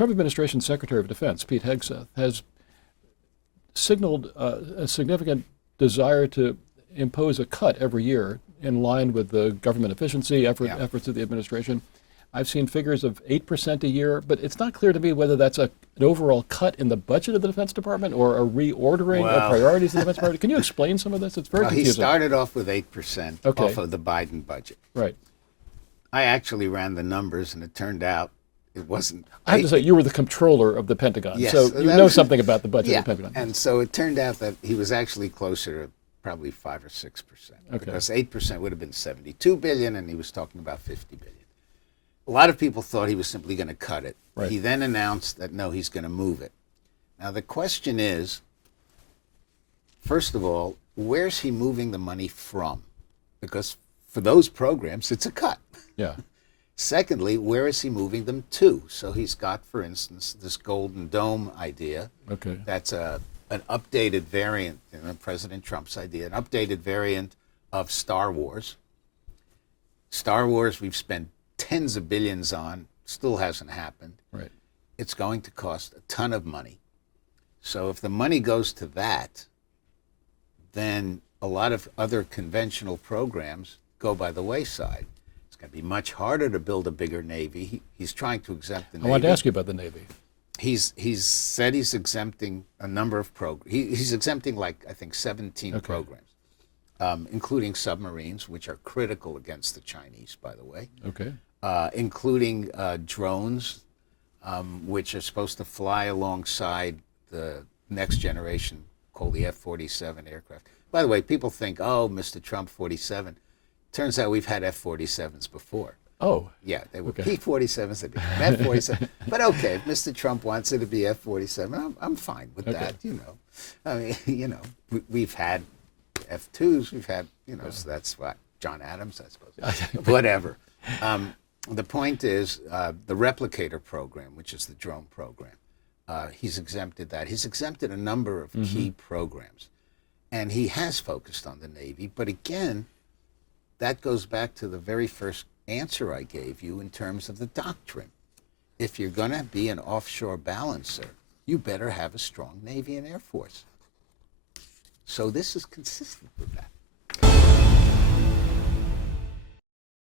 Trump administration Secretary of Defense, Pete Hegseth, has signaled a significant desire to impose a cut every year in line with the government efficiency efforts of the administration. I've seen figures of 8% a year, but it's not clear to me whether that's an overall cut in the budget of the Defense Department or a reordering of priorities of the Defense Department. Can you explain some of this? It's very confusing. He started off with 8% off of the Biden budget. Right. I actually ran the numbers, and it turned out it wasn't. I have to say, you were the comptroller of the Pentagon, yes, so you know something about the budget of the Pentagon. And so it turned out that he was actually closer to probably 5 or 6%. Because 8% would have been $72 billion, and he was talking about $50 billion. A lot of people thought he was simply going to cut it. Right. He then announced that, no, he's going to move it. Now, the question is, first of all, where's he moving the money from? Because for those programs, it's a cut. Yeah. Secondly, where is he moving them to? So he's got, for instance, this Golden Dome idea. Okay. That's an updated variant, President Trump's idea, an updated variant of Star Wars. Star Wars, we've spent tens of billions on, still hasn't happened. Right. It's going to cost a ton of money. So if the money goes to that, then a lot of other conventional programs go by the wayside. It's going to be much harder to build a bigger Navy. He's trying to exempt the Navy. I wanted to ask you about the Navy. He's said he's exempting a number of programs. He's exempting, like, I think 17 programs. Including submarines, which are critical against the Chinese, by the way. Okay. Including drones, which are supposed to fly alongside the next generation, called the F-47 aircraft. By the way, people think, oh, Mr. Trump, 47. Turns out we've had F-47s before. Oh. Yeah, they were P-47s, they became F-47. But okay, if Mr. Trump wants it to be F-47, I'm fine with that, I mean, we've had F-2s, we've had, so that's what, John Adams, I suppose. Whatever. The point is, the replicator program, which is the drone program, he's exempted that. He's exempted a number of key programs. And he has focused on the Navy. But again, that goes back to the very first answer I gave you in terms of the doctrine. If you're going to be an offshore balancer, you better have a strong Navy and Air Force. So this is consistent with that.